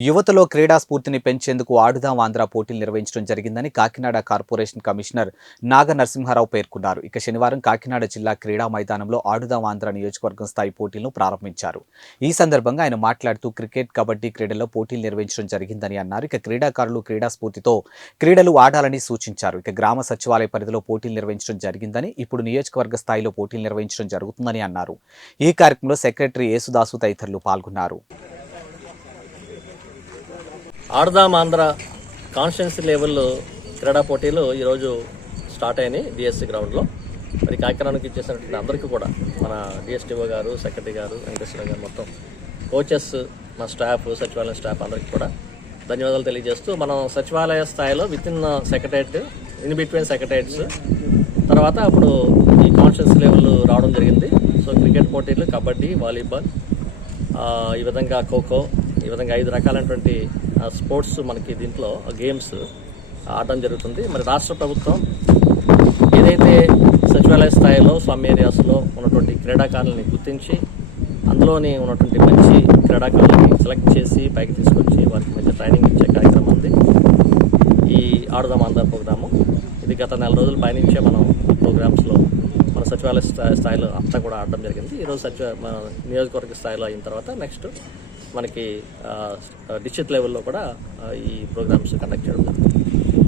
యువతలో క్రీడా స్ఫూర్తిని పెంచేందుకు ఆడుదాం ఆంధ్ర పోటీలు నిర్వహించడం జరిగిందని కాకినాడ కార్పొరేషన్ కమిషనర్ నాగ నరసింహారావు పేర్కొన్నారు. ఇక శనివారం కాకినాడ జిల్లా క్రీడా మైదానంలో ఆడుదాం ఆంధ్ర నియోజకవర్గం స్థాయి పోటీలను ప్రారంభించారు. ఈ సందర్భంగా ఆయన మాట్లాడుతూ క్రికెట్ కబడ్డీ క్రీడల్లో పోటీలు నిర్వహించడం జరిగిందని అన్నారు. ఇక క్రీడాకారులు క్రీడా స్ఫూర్తితో క్రీడలు ఆడాలని సూచించారు. ఇక గ్రామ సచివాలయ పరిధిలో పోటీలు నిర్వహించడం జరిగిందని ఇప్పుడు నియోజకవర్గ స్థాయిలో పోటీలు నిర్వహించడం జరుగుతుందని అన్నారు. ఈ కార్యక్రమంలో సెక్రటరీ యేసుదాసు తదితరులు పాల్గొన్నారు. ఆడదాం ఆంధ్ర కాన్స్టిట్యున్సీ లెవెల్ క్రీడా పోటీలు ఈరోజు స్టార్ట్ అయినాయి డిఎస్సి గ్రౌండ్లో. మరి కార్యక్రమానికి ఇచ్చేసినటువంటి అందరికీ కూడా మన డిఎస్టీఓ గారు సెక్రటరీ గారు వెంకటేశ్వర గారు మొత్తం కోచెస్ మా స్టాఫ్ సచివాలయం స్టాఫ్ అందరికీ కూడా ధన్యవాదాలు తెలియజేస్తూ మనం సచివాలయ స్థాయిలో with in secretariat in between secretariats తర్వాత అప్పుడు ఈ కాన్షియస్ లెవెల్ రావడం జరిగింది. సో క్రికెట్ పోటీలు కబడ్డీ వాలీబాల్ ఈ విధంగా ఖోఖో ఈ విధంగా ఐదు రకాలైనటువంటి స్పోర్ట్స్ మనకి దీంట్లో గేమ్స్ ఆడడం జరుగుతుంది. మరి రాష్ట్ర ప్రభుత్వం ఏదైతే సచివాలయ స్థాయిలో స్వామి ఏరియాస్లో ఉన్నటువంటి క్రీడాకారులని గుర్తించి అందులోని ఉన్నటువంటి మంచి క్రీడాకారులని సెలెక్ట్ చేసి పైకి తీసుకొచ్చి వారికి మంచి ట్రైనింగ్ ఇచ్చే కార్యక్రమం ఉంది. ఈ ఆడుదాం ఆంధ్ర ప్రోగ్రాము. ఇది గత నెల రోజుల పైనుంచే మనం ప్రోగ్రామ్స్లో మన సచివాలయ స్థాయి స్థాయిలో అంతా కూడా ఆడడం జరిగింది. ఈరోజు సచివ మన నియోజకవర్గ స్థాయిలో అయిన తర్వాత నెక్స్ట్ మనకి డిస్ట్రిక్ట్ లెవెల్లో కూడా ఈ ప్రోగ్రామ్స్ కండక్ట్ చేయడం జరుగుతుంది.